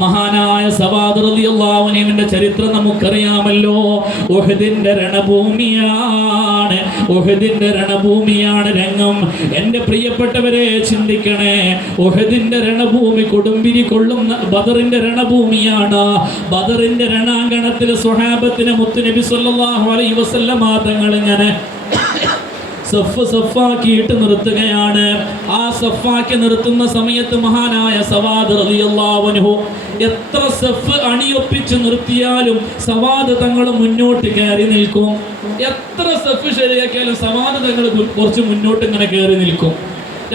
മഹാനായ സവാദ് റളിയല്ലാഹു അൻഹുവിന്റെ ചരിത്രം നമുക്കറിയാമല്ലോ. ഉഹദിന്റെ രണഭൂമിയാണ്, ഉഹദിന്റെ രണഭൂമിയാണ് രംഗം. എൻ്റെ പ്രിയപ്പെട്ടവരെ ചിന്തിക്കണേ, ഉഹദിന്റെ രണഭൂമി കൊടുമ്പിരി കൊള്ളുന്ന ബദറിന്റെ രണഭൂമിയാണ്. ബദറിന്റെ രണാങ്കണത്തിൽ സ്വഹാബത്തിന് മുത്തുനബി സ്വല്ലല്ലാഹു അലൈഹി വസല്ലമ തങ്ങൾ ഇങ്ങനെ സഫാക്കിയിട്ട് നിർത്തുകയാണ്. ആ സഫാക്കി നിർത്തുന്ന സമയത്ത് മഹാനായ സവാദ് റളിയല്ലാഹു അൻഹു എത്ര സഫ് അണിയൊപ്പിച്ച് നിർത്തിയാലും സവാദ് തങ്ങൾ മുന്നോട്ട് കയറി നിൽക്കും. എത്ര സഫ് ശരിയാക്കിയാലും സവാദ് തങ്ങൾ കുറച്ച് മുന്നോട്ട് ഇങ്ങനെ കയറി നിൽക്കും.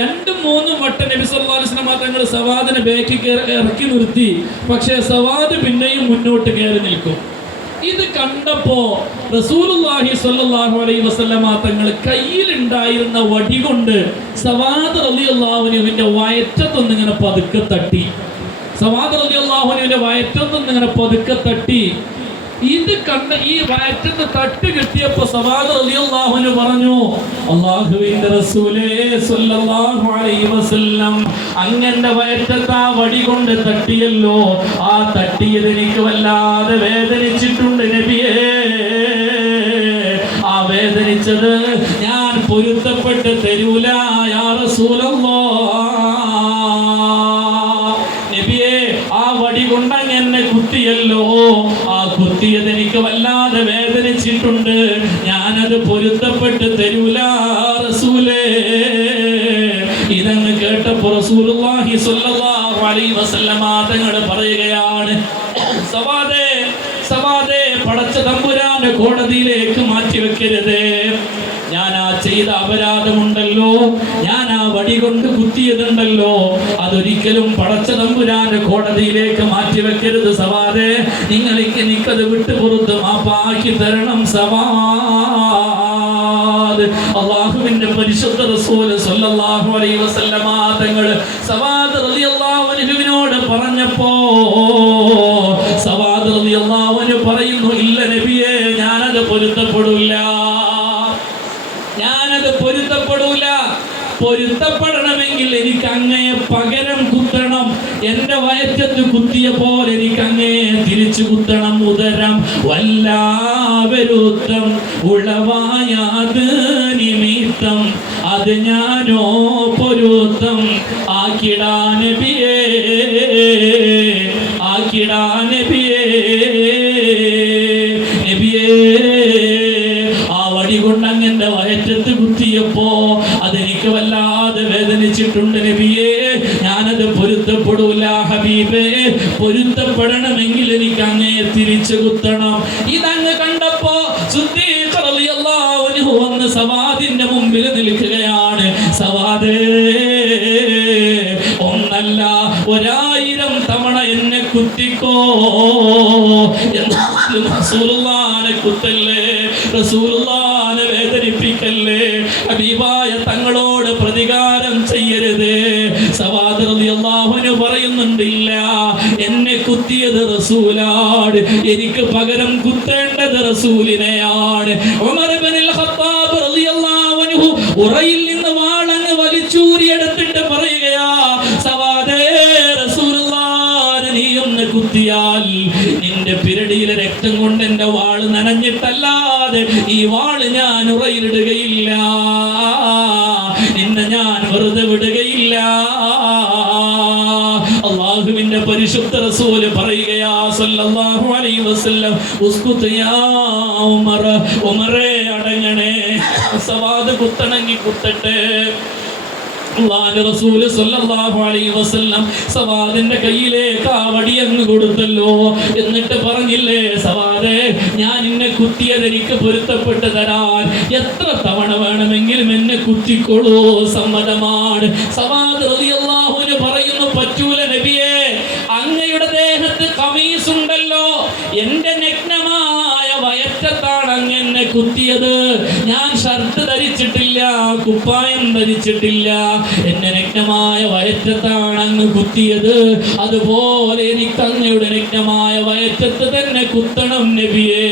2-3 വട്ടം നബി സല്ലല്ലാഹു അലൈഹി വസല്ലം തങ്ങൾ സവാദിനെ ബാക്കിൽ ഇറക്കി നിർത്തി. പക്ഷേ സവാദ് പിന്നെയും മുന്നോട്ട് കയറി നിൽക്കും. ഇത് കണ്ടപ്പോ റസൂലുള്ളാഹി സ്വല്ലല്ലാഹു അലൈഹി വസല്ലം തങ്ങൾ കയ്യിലുണ്ടായിരുന്ന വടി കൊണ്ട് സവാദ് റളിയല്ലാഹു അൻഹുവിന്റെ വയറ്റത്തൊന്ന് ഇങ്ങനെ പതുക്കെ തട്ടി. സവാദ് റളിയല്ലാഹു അൻഹുവിന്റെ വയറ്റത്തൊന്ന് ഇങ്ങനെ പതുക്കെ തട്ടി. ഇത് കണ്ട ഈ വയറ്റത്ത് തട്ട് കിട്ടിയപ്പോ സവാദ് റളിയല്ലാഹു അൻഹു പറഞ്ഞു, അല്ലാഹുവിന്റെ റസൂലേ സ്വല്ലല്ലാഹു അലൈഹി വസല്ലം അങ്ങന്റെ വയറ്റത്ത് ആ വടി കൊണ്ട് തട്ടിയല്ലോ, ആ തട്ടിയത് എനിക്ക് വല്ലാതെ വേദനിച്ചിട്ടുണ്ട് നബിയേ. ആ വേദനിച്ചത് ഞാൻ പൊരുത്തപ്പെട്ട് തരൂല യാ റസൂലല്ലാഹ്. നബിയേ, ആ വടി കൊണ്ട് എന്നെ കുത്തിയല്ലോ, ആ കുത്തിയത് എനിക്ക് വല്ലാതെ വേദനിച്ചിട്ടുണ്ട്, ഞാനത് പൊരുത്തപ്പെട്ട് തരൂല റസൂലേ. ഇതങ്ങ് കേട്ടപ്പോൾ റസൂലുള്ളാഹി സ്വല്ലല്ലാഹു അലൈഹി വസല്ലമ തങ്ങൾ പറയുകയാണ്, സവാദേ സവാദേ, പടച്ച തമ്പുരാന്റെ കോടതിയിലേക്ക് മാറ്റിവെക്കരുത്. ഞാൻ ആ ചെയ്ത അപരാധമുണ്ടല്ലോ, ഞാൻ ആ വടി കൊണ്ട് കുത്തിയതുണ്ടല്ലോ, അതൊരിക്കലും പടച്ച തമ്പുരാന്റെ കോടതിയിലേക്ക് മാറ്റിവെക്കരുത് സവാദേ. നിങ്ങൾക്ക് എനിക്കത് വിട്ടുപുറത്ത് മാപ്പാക്കി തരണം സവാദ്. അല്ലാഹുവിന്റെ പരിശുദ്ധ റസൂൽ സ്വല്ലല്ലാഹു അലൈഹി വസല്ലമ തങ്ങൾ സവാദ് റളിയല്ലാഹു അൻഹുവിനോട് പറഞ്ഞപ്പോ സവാദ് റളിയല്ലാഹു അൻഹു പറയുന്നു, ഇല്ല നബിയേ, ഞാനത് പൊരുത്തപ്പെടില്ല, ഞാനത് പൊരുത്തപ്പെടൂല. പൊരുത്തപ്പെടണമെങ്കിൽ എനിക്ക് അങ്ങയെ പകരം കുത്തണം. എന്റെ വയറ്റത്ത് കുത്തിയ പോലെ എനിക്ക് അങ്ങയെ തിരിച്ചു കുത്തണം. ഉദരം വല്ലാവരുത്തം ഉളവായത് നിമിത്തം അത് ഞാനോ പൊരുത്തം ആക്കിടാ നബിയേ, ആക്കിടാ നബിയേ. നബിയേ, ആ വടി കൊണ്ട് അങ്ങന്റെ വയറ്റത്ത് കുത്തിയപ്പോ അതെനിക്ക് വല്ലാതെ വേദനിച്ചിട്ടുണ്ട് നബിയേ, ഞാനത് പൊരുത്തപ്പെടൂല ഹബീബേ. പൊരുത്തപ്പെടണമെങ്കിൽ എനിക്ക് അങ്ങയെ തിരിച്ചു കുത്തണം. ഇതങ്ങ് കണ്ടപ്പോ സിദ്ദീഖ് റളിയല്ലാഹു അൻഹു വന്ന് സവാദിന്റെ മുമ്പിൽ നിൽക്കുകയാണ്. സവാദേ, ഒന്നല്ല 1000 തവണ എന്നെ കുത്തിക്കോ, എന്നാലും റസൂലുള്ളാഹിനെ കുത്തല്ലേ, റസൂലുള്ളാഹിനെ വേദനിപ്പിക്കല്ലേ, ഹബീബായ തങ്ങളോട് പ്രതികാരം ചെയ്യരുത്. സവാദ് റളിയല്ലാഹു അൻഹു പറയുന്നുണ്ട്, ഇല്ല, എന്നെ കുത്തിയത് റസൂലാണ്, എനിക്ക് പകരം കുത്തേണ്ടത് റസൂലിനെയാണ്. ഉമർ ഇബ്നുൽ ഖത്താബ് റളിയല്ലാഹു അൻഹു ഉറയിൽ നിന്ന് വാളങ്ങ് വലിച്ചൂരിയെടുത്തിട്ട് പറയുകയാ, സവാദേ, റസൂലുള്ളാഹിനെ നീ ഒന്ന് കുത്തിയാൽ നിന്റെ പിരടിയിലെ രക്തം കൊണ്ട് എന്റെ വാള് നനഞ്ഞിട്ടല്ലാതെ ഈ വാള് ഞാൻ ഉറയിലിടുകയില്ല, നിന്നെ ഞാൻ വെറുതെ വിടുകയില്ല. അല്ലാഹുവിന്റെ പരിശുദ്ധ റസൂല് പറയുകയാ സല്ലല്ലാഹു അലൈഹി വസല്ലം, ഉസ്കുത് യാ ഉമർ, ഉമറേ അടങ്ങണേ, സവാദ് കുത്തണമെങ്കിൽ കുത്തട്ടെ. അല്ലാഹുവിന്റെ റസൂൽ സല്ലല്ലാഹു അലൈഹി വസല്ലം സവാദിന്റെ കയ്യിലേക്ക് ആ വടി അങ്ങ് കൊടുത്തല്ലോ. എന്നിട്ട് പറഞ്ഞില്ലേ, സവാദേ, ഞാൻ നിന്നെ കുത്തിയത് എനിക്ക് പൊരുത്തപ്പെട്ട് തരാൻ എത്ര തവണ വേണമെങ്കിലും എന്നെ കുത്തിക്കൊള്ളൂ, സമ്മതമാണ്. സവാദ് റളിയല്ലാഹു അൻഹു പറയുന്നു, പറ്റൂല നബിയേ, അങ്ങയുടെ ദേഹത്ത് ഖമീസ് ഉണ്ടല്ലോ, എന്റെ നഗ്നമായ വയറ്റത്താണ് അങ്ങനെ കുത്തിയത്. ഞാൻ ഷർട്ട് ധരിച്ചിട്ടില്ല, കുപ്പായം ധരിച്ചിട്ടില്ല, എന്റെ നഗ്നമായ വയറ്റത്താണ് അങ്ങ് കുത്തിയത്. അതുപോലെ എനിക്ക് അങ്ങയുടെ നഗ്നമായ വയറ്റത്ത് തന്നെ കുത്തണം നബിയേ.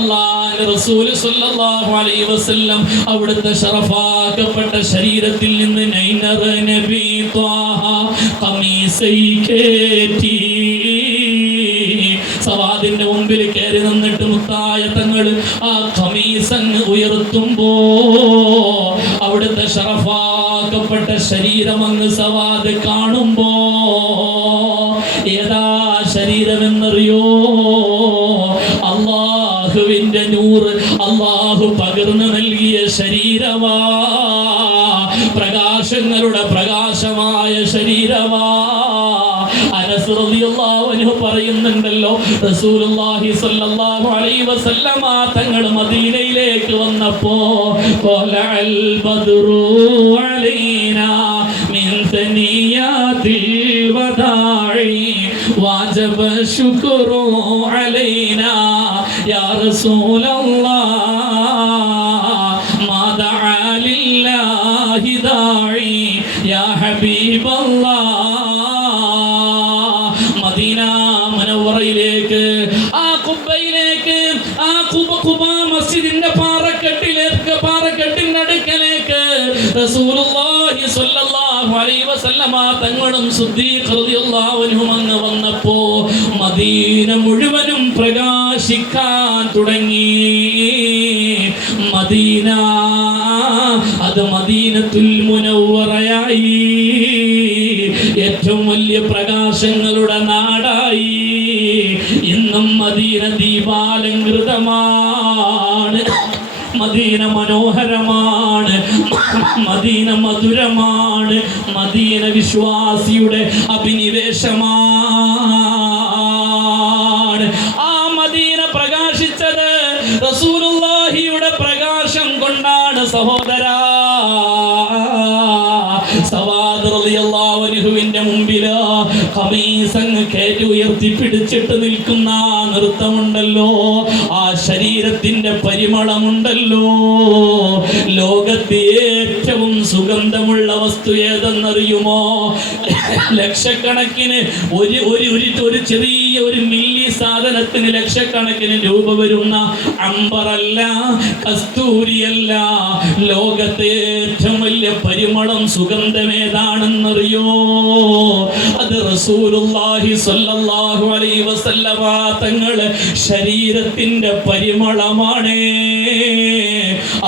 അല്ലാഹുവിന്റെ റസൂൽ സ്വല്ലല്ലാഹു അലൈഹി വസല്ലം അവിടുത്തെ ശറഫാക്കപ്പെട്ട ശരീരത്തിൽ നിന്ന് നൈനർ നബി ത്വാഹ ഖമീസൈ കേറ്റി സവാദിന്റെ മുമ്പിൽ കയറി നിന്നിട്ട് മുത്തായ തങ്ങൾ ആ ഖമീസങ്ങ് ഉയർത്തുമ്പോ അവിടുത്തെ ഷറഫാക്കപ്പെട്ട ശരീരം അങ്ങ് സവാദ് കാണുമ്പോ ഏതാ ശരീരമെന്നറിയോ? അള്ളാഹുവിന്റെ നൂറ് അള്ളാഹു പകർന്നു നൽകിയ ശരീരമാ, പ്രകാശങ്ങളുടെ പ്രകാശമായ ശരീരമാ. അനസ് റളിയല്ലാഹു അൻഹു പറയുന്നുണ്ടല്ലോ, റസൂലുള്ളാഹി സ്വല്ലല്ലാഹു അലൈഹി വസല്ലമ തങ്ങൾ മദീനയിലേക്ക് വന്നപ്പോ ഖലഅൽ ബദ്റു അലൈനാ മിൻ സനിയാതിൽ വദാഇ വജബ ശുക്രു അലൈനാ യാ റസൂലല്ലാഹ് മാ ദഅ ലില്ലാഹി ദാഇ യാ ഹബീബല്ലാഹ്. മദീന മുനവ്വറയിലേക്ക്, ആ ഖുബയിലേക്ക്, ആ ഖുബാ മസ്ജിദിന്റെ പാറക്കെട്ടിന്റെ അടുക്കലേക്ക് റസൂലുള്ളാഹി സ്വല്ലല്ലാഹു അലൈഹി വസല്ലമ തങ്ങളും സിദ്ദീഖ് റളിയല്ലാഹു അൻഹു അങ്ങ് വന്നപ്പോ മദീന മുഴുവനും പ്രകാശിക്കാൻ തുടങ്ങി. മദീന അത് മദീനത്തുൽ മുനവ്വറയായി, ഏറ്റവും വലിയ പ്രകാശങ്ങളുടെ നാടായി. ഇന്നും മദീന ദീപാലങ്കൃതമാണ്, മദീന മനോഹരമാണ്, മദീന മധുരമാണ്, മദീന വിശ്വാസിയുടെ അഭിനിവേശമാണ്. ആ മദീന പ്രകാശിച്ചത് റസൂലുള്ളാഹിയുടെ പ്രകാശം കൊണ്ടാണ് സഹോദരാ. സവാദ് റളിയല്ലാഹു അൻഹുവിന്റെ മുമ്പില് ഖമീസങ്ങ് കയറ്റി ഉയർത്തി പിടിച്ചിട്ട് നിൽക്കുന്ന ആ നൃത്തമുണ്ടല്ലോ, ആ ശരീരത്തിന്റെ പരിമളമുണ്ടല്ലോ, ലോകത്തെ ഏറ്റവും സുഗന്ധമുള്ള വസ്തു ഏതെന്നറിയുമോ? ലക്ഷക്കണക്കിന് ഒരു ചെറിയ ഒരു മില്ലി സാധനത്തിന് ലക്ഷക്കണക്കിന് രൂപ വരുന്ന അമ്പറല്ല, കസ്തൂരിയല്ല, ലോകത്തെ ഏറ്റവും വലിയ പരിമളം സുഗന്ധമേതാണെന്നറിയോ? അത് റസൂലുള്ളാഹി സ്വല്ലല്ലാഹു അലൈഹി വസല്ലമ തങ്ങളെ ശരീരത്തിന്റെ പരിമളമാണ്,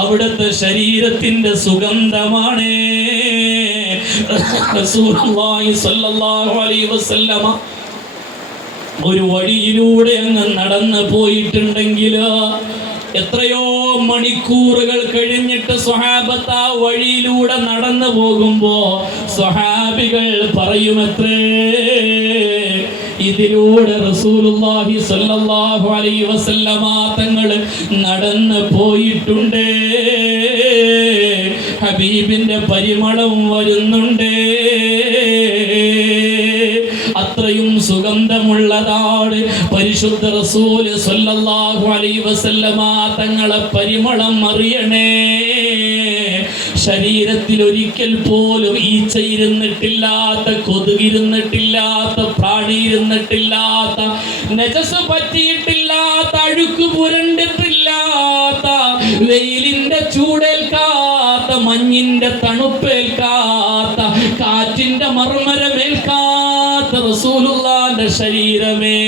അവിടുത്തെ ശരീരത്തിന്റെ സുഗന്ധമാണ്. റസൂലുള്ളാഹി സ്വല്ലല്ലാഹു അലൈഹി വസല്ലമ ഒരു വഴിയിലൂടെ അങ്ങ് നടന്നു പോയിട്ടുണ്ടെങ്കിൽ എത്രയോ മണിക്കൂറുകൾ കഴിഞ്ഞിട്ട് സ്വഹാബത്ത് ആ വഴിയിലൂടെ നടന്നു പോകുമ്പോ സ്വഹാബികൾ പറയുമത്രേ, ഇതിലൂടെ റസൂലുള്ളാഹി സ്വല്ലല്ലാഹു അലൈഹി വസല്ലമ തങ്ങൾ നടന്നു പോയിട്ടുണ്ട്, ഹബീബിന്റെ പരിമളം വരുന്നുണ്ട്. അത്രയും സുഗന്ധമുള്ളതാണ് പരിശുദ്ധ റസൂല് സ്വല്ലല്ലാഹു അലൈഹി വസല്ലമ തങ്ങളെ പരിമളം അറിയണേ. ശരീരത്തിൽ ഒരിക്കൽ പോലും ഈച്ച ഇരുന്നിട്ടില്ലാത്ത, കൊതുകിരുന്നിട്ടില്ലാത്ത, പ്രാണി ഇരുന്നിട്ടില്ലാത്ത, നജസ് പറ്റിയിട്ടില്ലാത്ത, അഴുക്ക് പുരണ്ടിട്ടില്ലാത്ത, വെയിലിന്റെ ചൂടേൽക്കാത്ത, മഞ്ഞിന്റെ തണുപ്പേൽക്കാത്ത, കാറ്റിന്റെ മർമരമേൽക്കാത്ത റസൂലുള്ളാന്റെ ശരീരമേ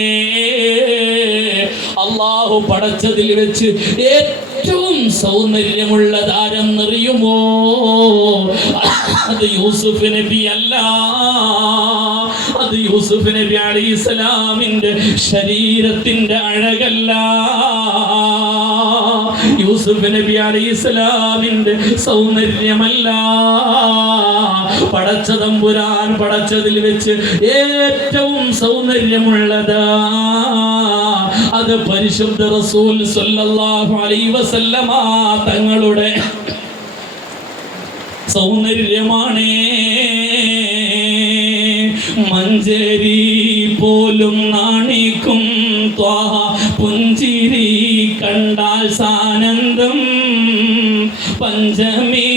അല്ലാഹു പടച്ചതിൽ വെച്ച് ഏറ്റവും സൗന്ദര്യമുള്ളതാരെന്നറിയുമോ? അത് യൂസുഫ് നബി അല്ല, അത് യൂസുഫ് നബി അലൈഹിസ്സലാമിന്റെ ശരീരത്തിന്റെ അഴകല്ല, യൂസുഫ് നബി അലൈഹിസ്സലാമിന്റെ സൗന്ദര്യമല്ല. പടച്ച തമ്പുരാൻ പടച്ചതിൽ വെച്ച് ഏറ്റവും സൗന്ദര്യമുള്ളത് അത് പരിശുദ്ധ റസൂൽ സ്വല്ലല്ലാഹു അലൈഹി വസല്ലമ തങ്ങളുടെ സൗന്ദര്യമാണ്. മഞ്ചേരി പോലും നാണിക്കും ത്വാഹ പുഞ്ചിരി കണ്ടാൽ സാനന്ദം, പഞ്ചമി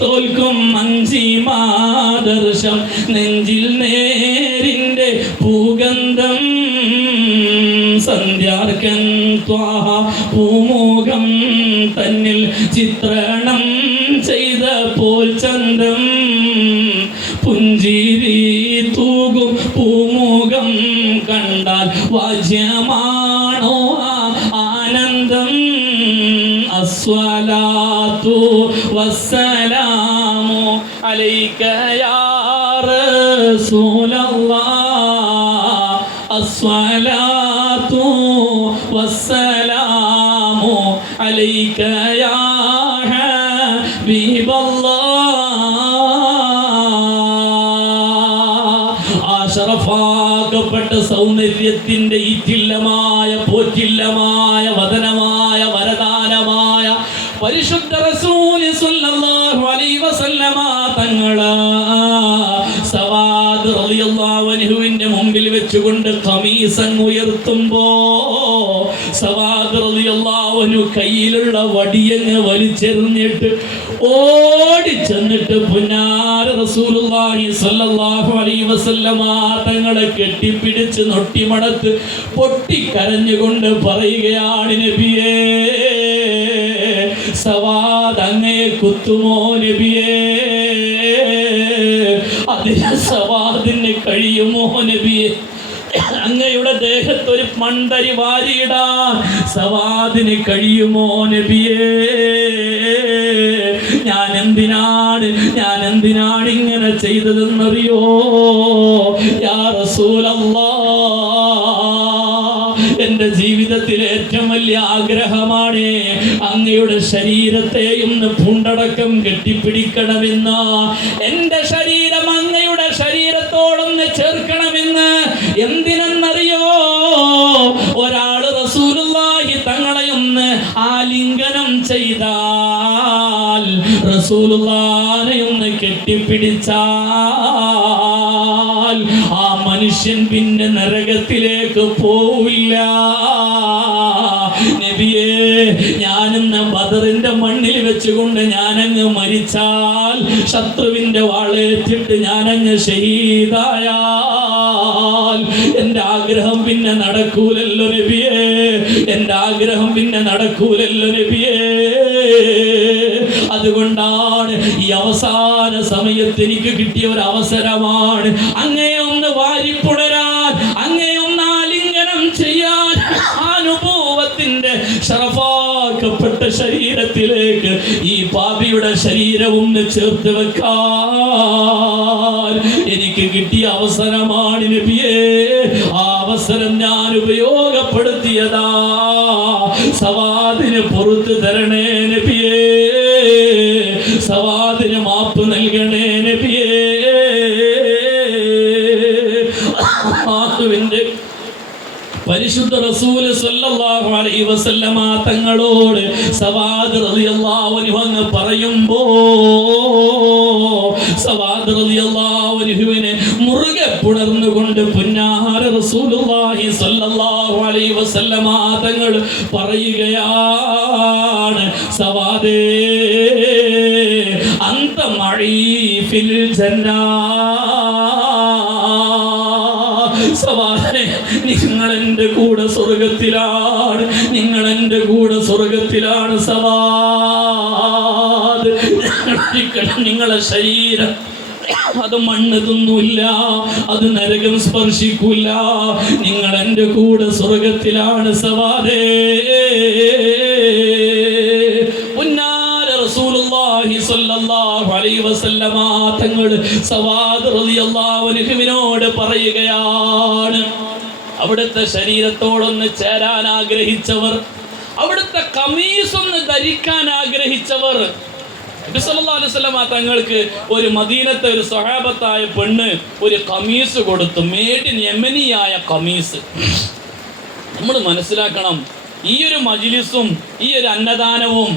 തോൽക്കും മഞ്ചിമാദർശം, നെഞ്ചിൽ നേരിന്റെ പൂഗന്ധം, സന്ധ്യാർക്കൻ ത്വാഹ പൂമുഖം തന്നിൽ ചിത്രണം ചെയ്ത പോൽ ചന്തം, പുഞ്ചിരി തൂകും പൂമുഖം കണ്ടാൽ വാജ്യമാണോ ആനന്ദം. അസ്സലാത്തു വസ്സലാമു അലൈക യാ റസൂലല്ലാഹ്. അസ്സലാത്തു വസ്സലാമു അലൈക യാ ഹബീബല്ലാഹ്. ആശറഫാക്കപ്പെട്ട സൗന്ദര്യത്തിന്റെ ഈറ്റില്ലമായ പോറ്റില്ലമായ വദനമായ വരദാനമായ പരിശുദ്ധ റസൂല് സ്വല്ലല്ലാഹു അലൈഹി വസല്ലമ തങ്ങളെ സവാദ് റളിയല്ലാഹു അൻഹുവിന്റെ മുമ്പിൽ വെച്ചുകൊണ്ട് ഖമീസ് അങ്ങ് ഉയർത്തുമ്പോ സവാദ് റളിയല്ലാഹു അൻഹു കയ്യിലുള്ള വടിയങ്ങ് വലിച്ചെറിഞ്ഞിട്ട് ഓടി ചെന്നിട്ട് പുന്നാര റസൂലുള്ളാഹി സ്വല്ലല്ലാഹു അലൈഹി വസല്ലമ തങ്ങളെ കെട്ടിപ്പിടിച്ച് നൊട്ടിമടത്ത് പൊട്ടിക്കരഞ്ഞുകൊണ്ട് പറയുകയാണ്, നബിയേ സവാദ് അങ്ങയെ കുത്തുമോ നബിയേ? അതിന് സവാദിന് കഴിയുമോ നബിയേ? അങ്ങയുടെ ദേഹത്തൊരു മണ്ടരി വാരിയിടാൻ സവാദിന് കഴിയുമോ നബിയേ? ഞാൻ എന്തിനാണ് ഇങ്ങനെ ചെയ്തതെന്നറിയോ? യാ റസൂലല്ലാഹ്, എന്റെ ജീവിതത്തിലെ ഏറ്റവും വലിയ ആഗ്രഹമാണ് അങ്ങയുടെ ശരീരത്തെയും പുണ്ടടക്കം കെട്ടിപ്പിടിക്കണമെന്ന്, എന്റെ ശരീരം അങ്ങയുടെ ശരീരത്തോടൊന്ന് ചേർക്കണമെന്ന്. എന്തിനെന്നറിയോ? ഒരാള് റസൂലുള്ളാഹി തങ്ങളെയൊന്ന് ആലിംഗനം ചെയ്താൽ, റസൂലുള്ളാഹിനെ കെട്ടിപ്പിടിച്ചാൽ ആ മനുഷ്യൻ പിന്നെ നരകത്തിലേക്ക് പോവില്ല. നബിയേ, ഞാനിന്ന് ബദറിന്റെ മണ്ണിൽ വെച്ചുകൊണ്ട് ഞാനങ്ങ് മരിച്ചാൽ, ശത്രുവിന്റെ വാളേറ്റിട്ട് ഞാനങ്ങ് ഷഹീദായാൽ എന്റെ ആഗ്രഹം പിന്നെ നടക്കൂലല്ലോ നബിയേ, എന്റെ ആഗ്രഹം പിന്നെ നടക്കൂലല്ലോ നബിയേ. അതുകൊണ്ടാണ് ഈ അവസാന സമയത്ത് എനിക്ക് കിട്ടിയ ഒരു അവസരമാണ് അങ്ങയെ ഒന്ന് വാരിപ്പുണരാൻ, അങ്ങയെ ഒന്ന് ആലിംഗനം ചെയ്യാൻ, അനുഭവത്തിന്റെ ശറഫാക്കപ്പെട്ട ശരീരത്തിലേക്ക് ഈ പാപിയുടെ ശരീരവും ചേർത്ത് വെക്കാൻ എനിക്ക് കിട്ടിയ അവസരമാണ് നബിയേ. ആ അവസരം ഞാൻ ഉപയോഗപ്പെടുത്തിയതാ. സവാദിന് പുറത്തു തരണേ നബിയേ, സവാദിന് മാപ്പ് നൽകണേ നബിയേ. ആഹുവിന്റെ പരിശുദ്ധ റസൂല് സ്വല്ലല്ലാഹു അലൈഹി വസല്ലമ തങ്ങളോട് സവാദ് റളിയല്ലാഹു അൻഹു അങ്ങ് പറയുമ്പോ സവാദ് റളിയല്ലാഹു അൻഹുവിനെ മുറുകെ പുണർന്നുകൊണ്ട് പുന്നാര റസൂലുള്ളാഹി സ്വല്ലല്ലാഹു അലൈഹി വസല്ലമ തങ്ങൾ പറയുകയാണ്, സവാദേ അന്ത മഈ ഫിൽ ജന്നാ. സവാദേ, നിങ്ങൾ എൻ്റെ കൂടെ സ്വർഗത്തിലാണ്, നിങ്ങൾ എൻ്റെ കൂടെ സ്വർഗത്തിലാണ് സവാദ്. നിങ്ങളെ ശരീരം അത് മണ്ണ് തിന്നൂല്ല, അത് നരകം സ്പർശിക്കൂല, നിങ്ങൾ എൻ്റെ കൂടെ സ്വർഗത്തിലാണ് സവാദേ. റസൂലുള്ളാഹി സ്വല്ലല്ലാഹു അലൈഹി വസല്ലമ തങ്ങൾ സവാദ് റളിയല്ലാഹു അൻഹുവിനോട് പറയുകയാണ്, അവിടുത്തെ ശരീരത്തോടൊന്ന് ചേരാൻ ആഗ്രഹിച്ചവർ, അവിടുത്തെ കമീസ് ഒന്ന് ധരിക്കാൻ ആഗ്രഹിച്ചവർ, നബി സല്ലല്ലാഹു അലൈഹി വസല്ലമ തങ്ങൾക്ക് ഒരു മദീനത്തെ ഒരു സ്വഹാബത്തായ പെണ്ണ് ഒരു കമീസ് കൊടുത്തു, മേഡ് ഇൻ യമനിയായ കമീസ്. നമ്മൾ മനസ്സിലാക്കണം, ഈ ഒരു മജ്ലിസും ഈ ഒരു അന്നദാനവും